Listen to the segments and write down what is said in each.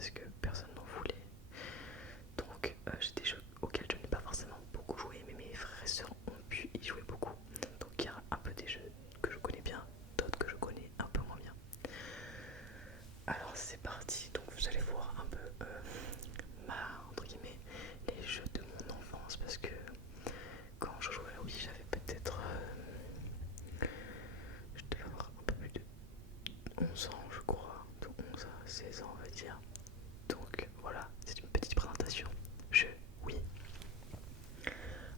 parce que personne n'en voulait. Donc j'ai des jeux auxquels je n'ai pas forcément beaucoup joué, mais mes frères et sœurs ont pu y jouer beaucoup. Donc il y a un peu des jeux que je connais bien, d'autres que je connais un peu moins bien. Alors c'est parti, donc vous allez voir un peu entre guillemets, les jeux de mon enfance, parce que quand je jouais à Wii j'avais peut-être je devais avoir un peu plus de 11 ans je crois, de 11 à 16 ans on va dire. Donc voilà, c'est une petite présentation. Jeu oui.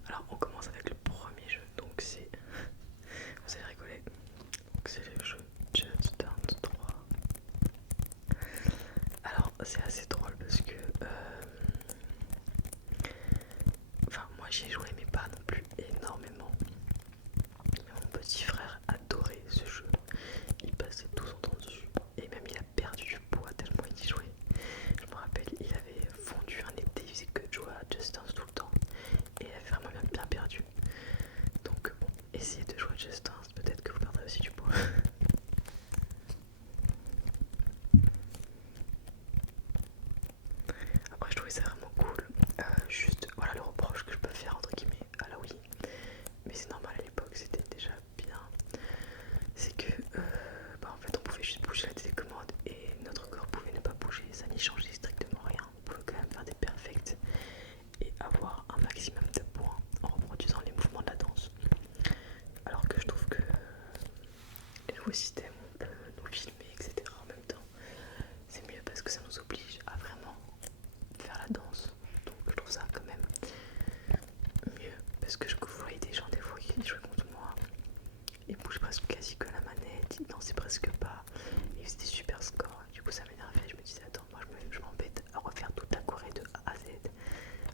Alors on commence avec le premier jeu, donc c'est, vous allez rigoler, donc c'est le jeu Just Dance 3. Alors c'est assez drôle parce que enfin moi j'y ai joué mais pas non plus énormément. Mais mon petit frère adorait ce jeu, il passait tout son temps dessus et même il a perdu du poids tellement il y jouait. Je me rappelle, il avait fondu un été, il faisait que de jouer à Just Dance tout le temps et il avait vraiment bien perdu. Donc bon, essayez de jouer à Just Dance, peut-être que vous perdrez aussi du poids. Après je trouvais ça vraiment cool. Juste voilà le reproche que je peux faire entre guillemets à la Wii, mais c'est normal à l'époque c'était déjà bien. C'est que en fait on pouvait juste bouger la télécommande et notre corps pouvait ne pas bouger, ça n'y changeait strictement rien. On pouvait quand même faire des perfects et avoir un maximum de points en reproduisant les mouvements de la danse. Alors que je trouve que les nouveaux systèmes, on peut nous filmer, etc. en même temps. C'est mieux parce que ça nous oblige à vraiment faire la danse. Donc je trouve ça quand même mieux. Parce que je voyais des gens des fois qui jouaient contre moi. Ils bougent presque quasi que la manette, ils dansaient presque pas. Et c'était super score. Du coup ça m'énervait. Je me disais attends, moi je m'embête à refaire toute la choré de A à Z.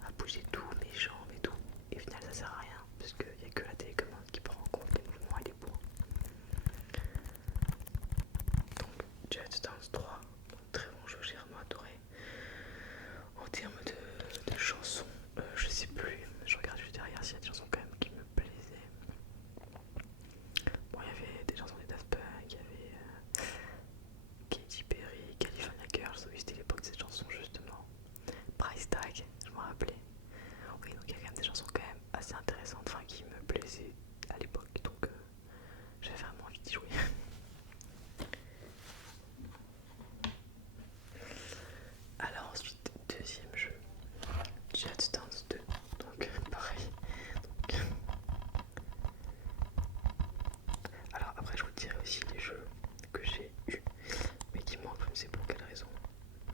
À bouger tous mes jambes et tout. Et au final ça sert à rien. Parce qu'il n'y a que la télécommande qui prend en compte les mouvements et les points. Donc Just Dance 3, très bon jeu, j'ai vraiment adoré. En termes de chansons, je sais plus, je regarde juste derrière s'il y a des chansons quand même qui me plaisaient. Bon, il y avait des chansons des Daft Punk, il y avait Katy Perry, California Girls, oui c'était l'époque de cette chanson justement. Price Tag, je me rappelais. Oui, donc il y a quand même des chansons quand même assez intéressantes, enfin qui me plaisaient à l'époque, donc j'avais vraiment envie d'y jouer. Alors ensuite, deuxième jeu, Just Dance 2, donc pareil. Donc... Alors après je vous dirai aussi les jeux que j'ai eu mais qui manquent, je ne sais pour quelle raison.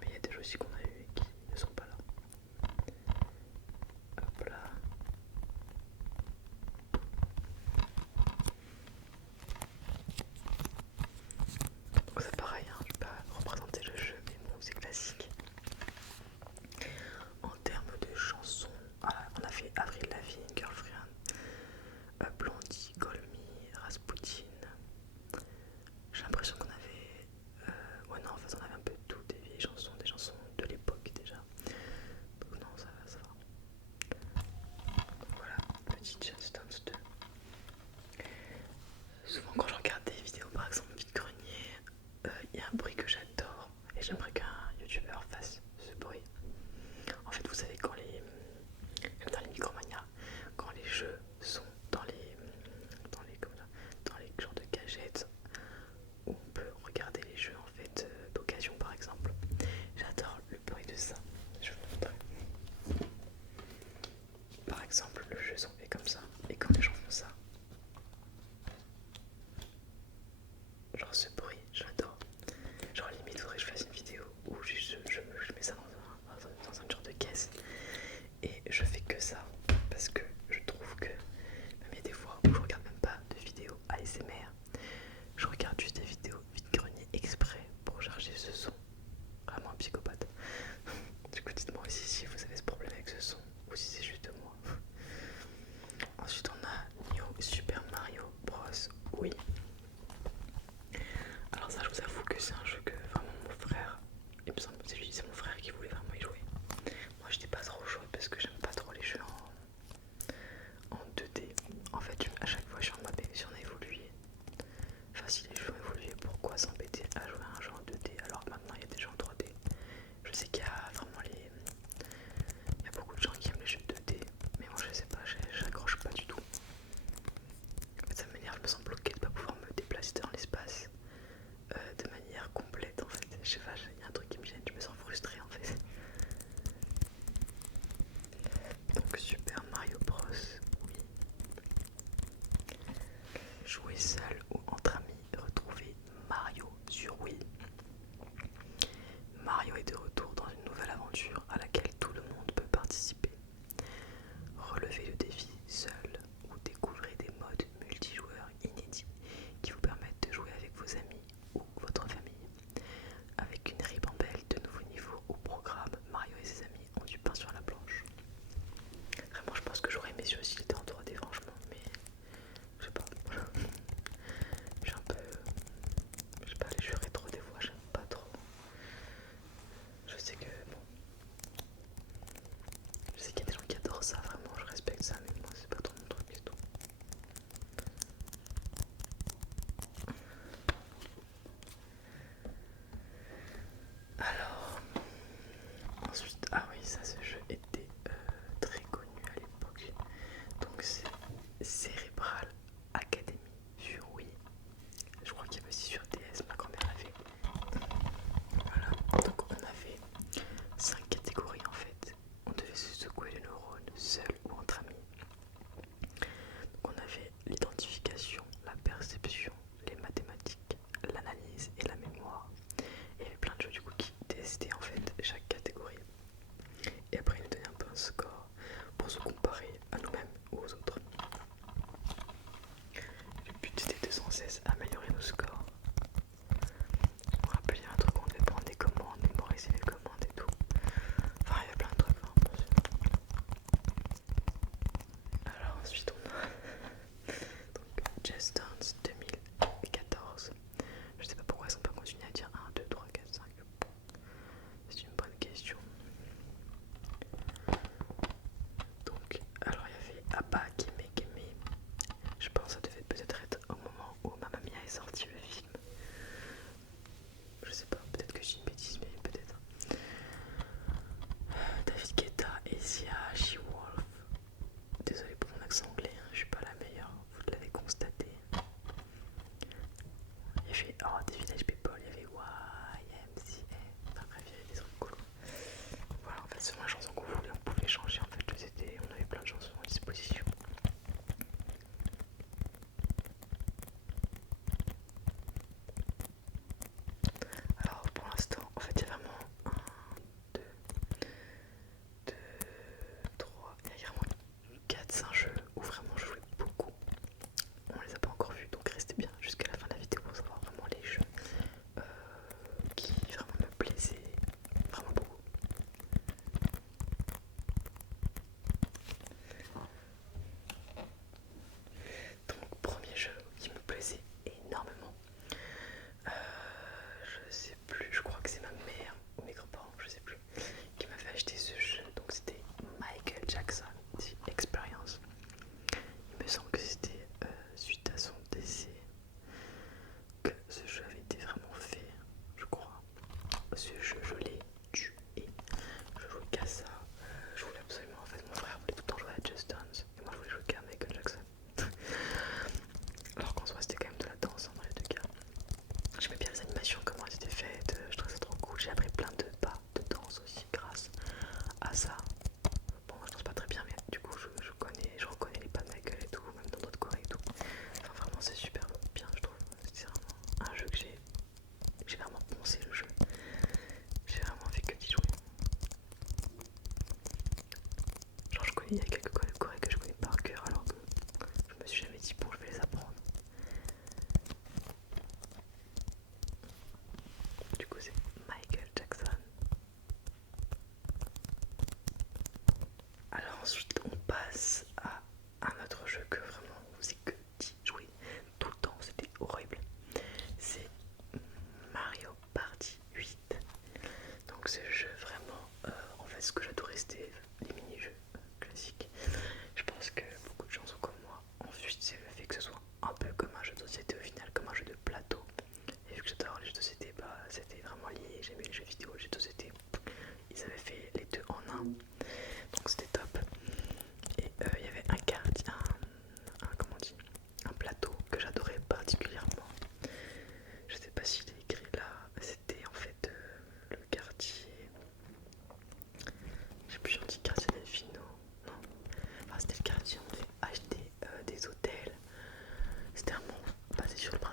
Mais il y a des jeux aussi qu'on a eu et qui ne sont pas là. Hop là. Donc c'est pareil, hein, je vais pas représenter le jeu mais bon c'est classique. En termes de chansons, voilà, on a fait Avril Lavigne, Girlfriend, Blondie, Call Me, Rasputin. J'ai l'impression qu'on avait... ouais non en fait on avait un peu toutes des vieilles chansons, des chansons de l'époque déjà. Donc non ça va, ça va. Donc voilà, petit Just Dance 2. Souvent quand je regarde des vidéos par exemple Vide Grenier, il y a un bruit que j'adore et j'aimerais qu'un youtubeur fasse ce bruit. En fait vous savez quand les... Comme dans les Micromania, quand les jeux sont dans les genres de cagettes où on peut regarder les jeux en fait d'occasion par exemple. J'adore le bruit de ça. Je vais vous montrer. Par exemple, le jeu sont fait comme ça et quand les gens font ça, genre ce bruit, j'adore. Genre limite faudrait que je fasse une vidéo où je mets ça dans un genre de caisse et je fais que ça parce que je trouve que même il y a des fois où je regarde même pas de vidéos ASMR, je regarde juste des vidéos vide grenier exprès pour chercher ce son. Vraiment un psychopathe. Du coup dites-moi aussi si vous avez ce problème avec ce son ou si c'est juste moi. Ensuite on a New Super Mario Bros. Oui. Alors ça je vous avoue que c'est un jeu que vraiment mon frère, il me semble que c'est mon frère qui voulait vraiment y jouer. Moi j'étais pas trop chaud parce que j'aime pas trop les jeux en 2D. En fait à chaque fois je suis en mode si on a évolué. Enfin si les jeux ont évolué, pourquoi s'embêter à jouer à un jeu en 2D alors que maintenant il y a des jeux en 3D. Je c'est qu'il y a vraiment il y a beaucoup de gens qui aiment les jeux 2D, mais moi je sais pas, j'accroche pas du tout. En fait, ça m'énerve, je me sens bloquée de pas pouvoir me déplacer dans l'espace de manière complète en fait. Je sais pas, il y a un truc qui me gêne, je me sens frustrée en fait. Donc Super Mario Bros, oui. Jouer seul ou entre amis, retrouver Mario sur Wii. Mario est de retour dans une nouvelle aventure à laquelle tout le monde peut participer. Relevez le défi seul ou découvrez des modes multijoueurs inédits qui vous permettent de jouer avec vos amis ou votre famille. Avec une ribambelle de nouveaux niveaux au programme, Mario et ses amis ont du pain sur la planche. Vraiment, je pense que j'aurais aimé celui-ci, il était en 3D franchement, mais je sais pas.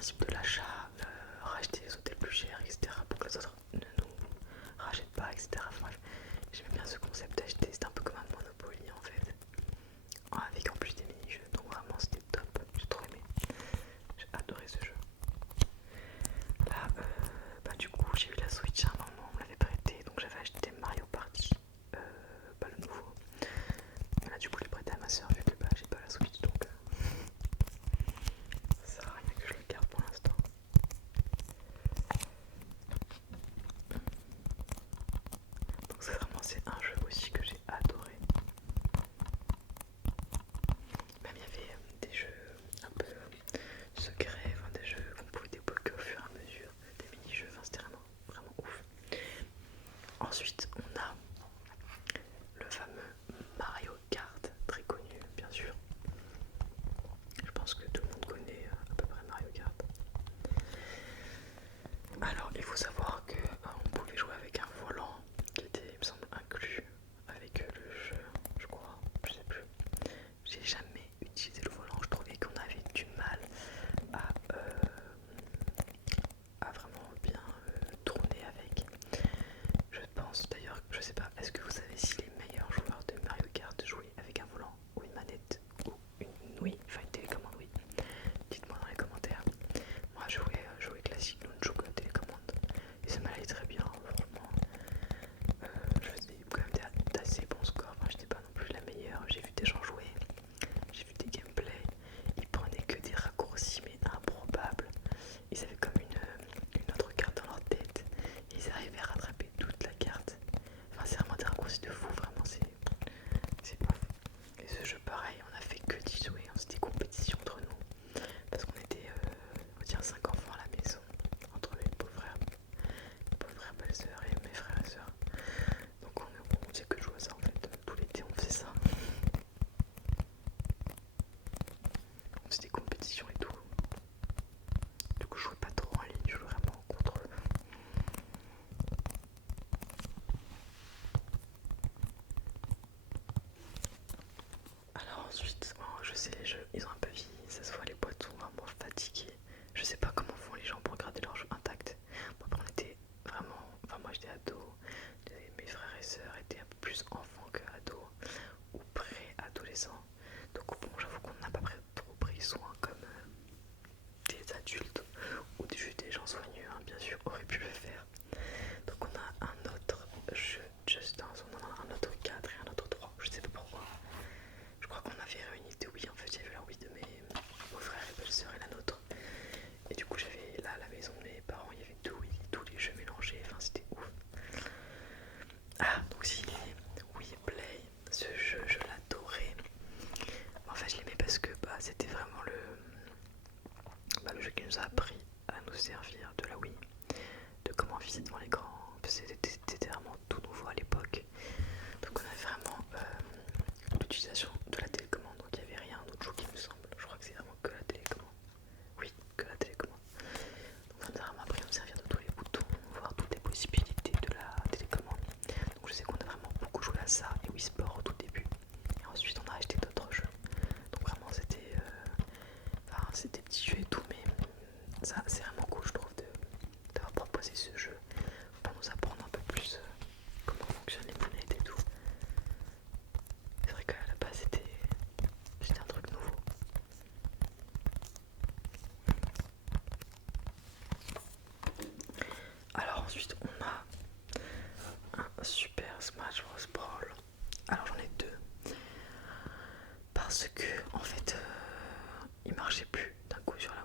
principe de l'achat, racheter les hôtels plus chers, etc. pour que les autres ne nous rachètent pas, etc. Enfin, bref, j'aimais bien ce concept d'acheter, c'était un peu comme un Monopoly en fait, avec en plus des mini-jeux, donc vraiment c'était top, j'ai trop aimé, j'ai adoré ce jeu. Là, bah du coup j'ai eu la Switch à un moment, on me l'avait prêté, donc j'avais acheté Mario Party, pas le nouveau. Mais là du coup je l'ai prêté à ma soeur vu que bah, j'ai pas la Switch, donc ça sert à rien que je le garde pour l'instant. Donc ça vraiment c'est un jeu aussi que j'ai adoré. Même il y avait des jeux un peu secrets, enfin des jeux qu'on pouvait débloquer au fur et à mesure, des mini-jeux, enfin c'était vraiment ouf. Ensuite on a le fameux Mario Kart, très connu bien sûr. Je pense que tout le monde connaît à peu près Mario Kart. Alors il faut savoir que on pouvait jouer avec un volant qui était, il me semble, inclus avec le jeu, je crois, je sais plus. J'ai jamais utilisé le volant, je trouvais qu'on avait du mal à, à vraiment bien tourner avec. Je pense d'ailleurs, je sais pas, est-ce que vous savez si les meilleurs joueurs de Mario Kart jouaient avec un volant ou une manette ou une Wii, enfin une télécommande Wii? Dites-moi dans les commentaires. Moi je jouais classique, non-joue télécommande et ça m'allait très bien, franchement. Je faisais quand même d'assez bons scores, enfin j'étais pas non plus la meilleure, j'ai vu des gens jouer, j'ai vu des gameplays, ils prenaient que des raccourcis mais improbables, ils avaient comme une autre carte dans leur tête, et ils arrivaient à rattraper toute la carte, enfin c'est vraiment des raccourcis de fou, vraiment c'est ouf. Et ce jeu pareil, on a fait que d'y jouer, on faisait des compétitions entre nous, parce qu'on était, on va dire 5 enfants à la maison, entre mes beaux frères, belles-sœurs et mes frères et sœurs. Donc on faisait que de jouer à ça en fait, tout l'été on faisait ça. On faisait des compétitions et tout. Du coup je jouais pas trop en ligne, je jouais vraiment contre eux. Alors ensuite, bon, je sais les jeux, ils ont un peu vieilli, ça se voit les boîtes sont vraiment fatiguées. Je sais pas comment font les gens pour garder leurs jeux intacts. Bon, après on était vraiment, enfin moi j'étais ado, mes frères et sœurs étaient un peu plus enfants que ados ou pré-adolescents. Donc bon, j'avoue qu'on n'a pas trop pris soin comme des adultes ou des gens soigneux, hein, bien sûr, auraient pu le faire. Donc on a un autre jeu Just Dance, on en a un autre 4 et un autre 3, je sais pas pourquoi. Je crois qu'on avait réuni deux Wii, en fait il y avait la Wii de mes frères et belles-sœurs et la nôtre. Et du coup j'avais là à la maison de mes parents, il y avait deux Wii, tous les jeux mélangés, enfin c'était ouf. Ah, donc si Wii Play, ce jeu je l'adorais. En fait je l'aimais parce que bah, c'était vraiment le jeu qui nous a appris à nous servir de la Wii, de comment viser devant l'écran. C'était vraiment tout nouveau à l'époque. Donc on avait vraiment l'utilisation de la télécommande. Donc il n'y avait rien d'autre jeu qui me semble. Je crois que c'est vraiment que la télécommande. Oui, que la télécommande. Donc ça nous a vraiment appris à nous servir de tous les boutons, voir toutes les possibilités de la télécommande. Donc je sais qu'on a vraiment beaucoup joué à ça et Wii Sport au tout début. Et ensuite on a acheté d'autres jeux. Donc vraiment c'était c'est des petits jeux et tout, mais ça c'est vraiment cool je trouve d'avoir proposé ce jeu pour nous apprendre un peu plus comment fonctionnent les manettes et tout. C'est vrai qu'à la base c'était un truc nouveau. Alors ensuite on a un Super Smash Bros Brawl. Alors j'en ai deux parce que en fait il marchait plus d'un coup sur la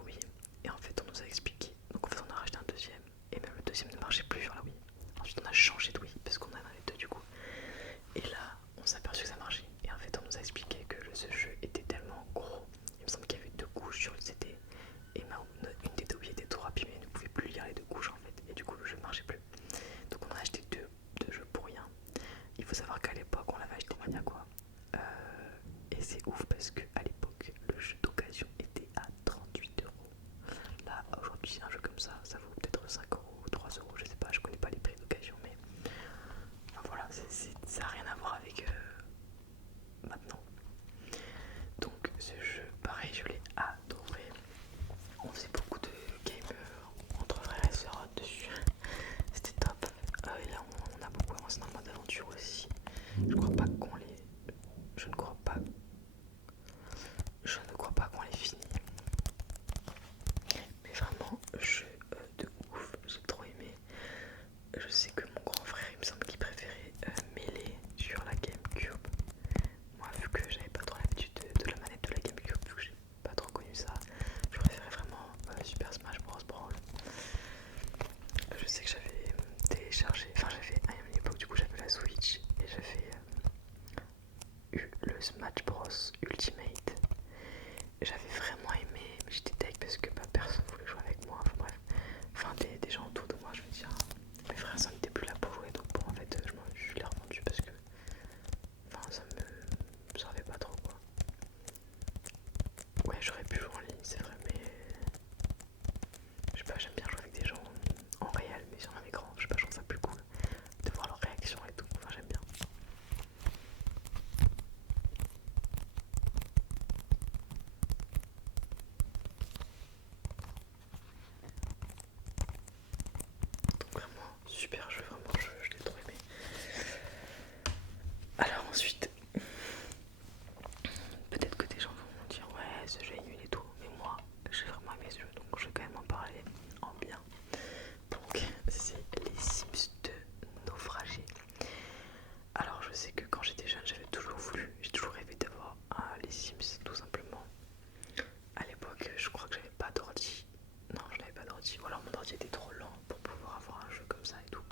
l'ordi était trop lent pour pouvoir avoir un jeu comme ça et tout.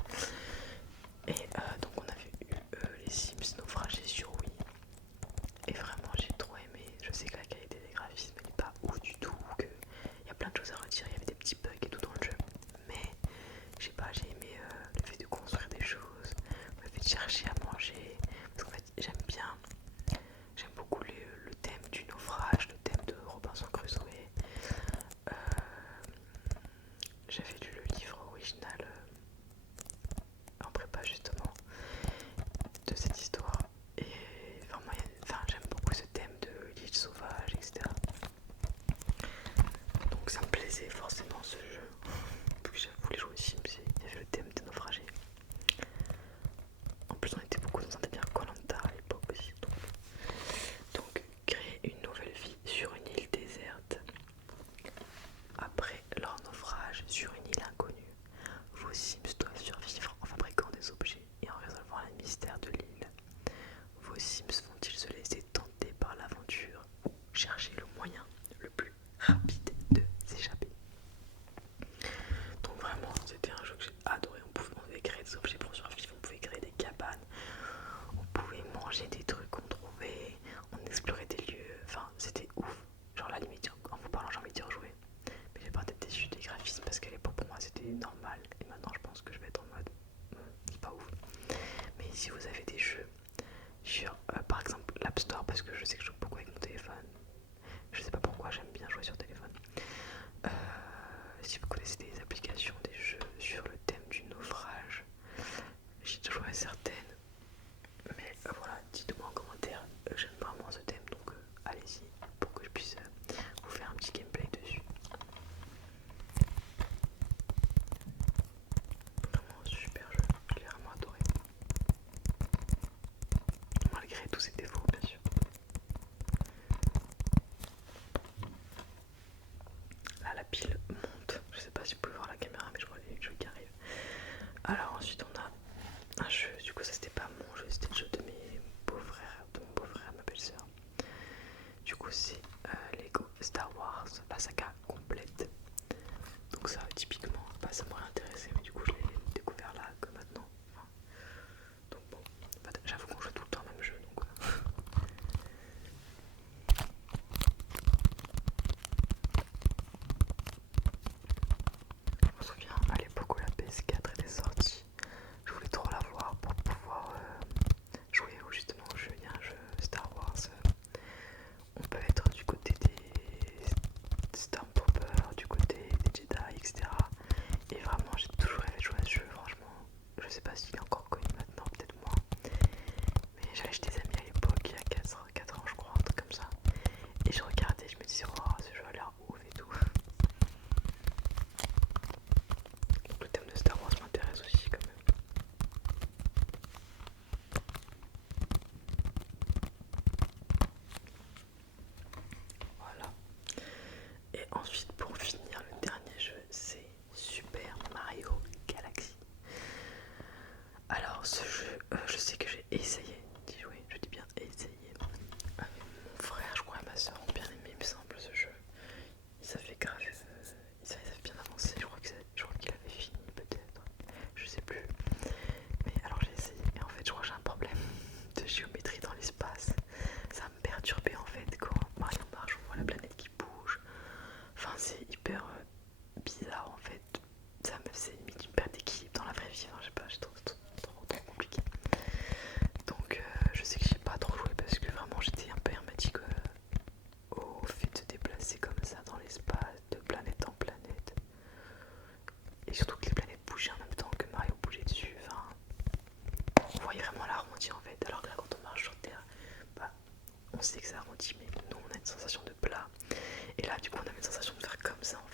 Et donc on avait eu les Sims naufragés sur Wii. Et vraiment j'ai trop aimé. Je sais que la qualité des graphismes n'est pas ouf du tout, qu'il y a plein de choses à retirer, il y avait des petits bugs et tout dans le jeu. Mais je sais pas, j'ai aimé le fait de construire des choses, le fait de chercher à manger. Parce qu'en fait j'aime beaucoup le thème du naufrage, le thème de Robinson Crusoe. Euh, J'avais lu le livre original en prépa justement de cette histoire. Et vraiment, j'aime beaucoup ce thème de l'île sauvage, etc. Donc ça me plaisait forcément ce jeu. Puis je voulais jouer aux Sims et il y avait le thème des naufragés. En plus on était beaucoup dans un délire Koh Lanta à l'époque aussi. Donc créer une nouvelle vie sur une île déserte. Après leur naufrage sur une île inconnue, vos Sims doivent survivre en fabriquant des objets et en résolvant les mystères de l'île. Vos Sims vont-ils se laisser tenter par l'aventure ou chercher le moyen le plus rapide de s'échapper? Donc vraiment, c'était un jeu que j'ai adoré. On pouvait créer des objets pour survivre, on pouvait créer des cabanes, on pouvait manger des trucs qu'on trouvait, on explorait des lieux, enfin c'était ouf. Genre la limite, en vous parlant j'ai envie d'y rejouer. Mais j'ai pas été déçue des graphismes parce qu'à l'époque pour moi c'était normal. Et maintenant je pense que je vais être en mode, c'est pas ouf. Mais si vous avez des jeux sur par exemple l'App Store, parce que je sais que je joue beaucoup avec mon téléphone, je sais pas pourquoi j'aime bien jouer sur téléphone. Si vous connaissez des applications, des jeux sur le thème du naufrage, j'ai déjà joué à certaines, mais voilà, dites-moi en commentaire, j'aime vraiment ce thème, donc allez-y pour que je puisse vous faire un petit gameplay dessus. Vraiment super jeu, je l'ai vraiment adoré. Malgré tous ses défauts bien sûr. Là la pile monte, je sais pas si vous pouvez voir la caméra mais je vois les jeux qui arrivent. Alors ensuite on a un jeu, du coup ça c'était pas mon jeu, c'était le jeu de mes beaux-frères, de mon beau-frère et ma belle-sœur. Du coup c'est Lego Star Wars, la saga complète. Donc ça typiquement, ça m'aurait intéressé mais du coup je l'ai découvert là que maintenant. Enfin, donc bon, en fait, j'avoue qu'on joue tout le temps au même jeu donc... Je me souviens à l'époque où la PS4 était sortie, je voulais trop la voir pour pouvoir jouer justement au jeu. Il y a un jeu Star Wars, on peut être du côté des Stormtroopers, du côté des Jedi, etc. Et vraiment j'ai toujours rêvé de jouer à ce jeu, franchement. Je sais pas s'il est encore connu maintenant, peut-être moins. Mais j'avais chez des amis à l'époque, il y a 4 ans je crois, un truc comme ça. Et je regardais, je me disais, oh ce jeu a l'air ouf et tout. Donc le thème de Star Wars m'intéresse aussi quand même. Voilà. Et ensuite pour finir le dernier jeu c'est Super Mario Galaxy. Alors ce jeu, je sais que j'ai essayé d'y jouer, je dis bien essayé. Mon frère je crois et ma soeur ont bien aimé il me semble ce jeu. Ça fait grave, ça fait bien avancé, je crois qu'il avait fini peut-être, je sais plus. Mais alors j'ai essayé et en fait je crois que j'ai un problème de géométrie dans l'espace. Ça me perturbait en fait quand Mario marche, on voit la planète qui bouge. Enfin c'est hyper bizarre en fait. Ça me faisait limite une perte d'équilibre dans la vraie vie. Enfin je sais pas, je trouve trop compliqué. Donc je sais que j'ai pas trop joué parce que vraiment j'étais un peu hermétique au fait de se déplacer comme ça dans l'espace, de planète en planète. Et surtout que les planètes bougeaient en même temps que Mario bougeait dessus. Enfin, on voyait vraiment l'arrondi en fait. Alors que là quand on marche sur Terre, on sait que c'est arrondi mais nous on a une sensation de plat. Et là du coup on avait une sensation de faire comme ça en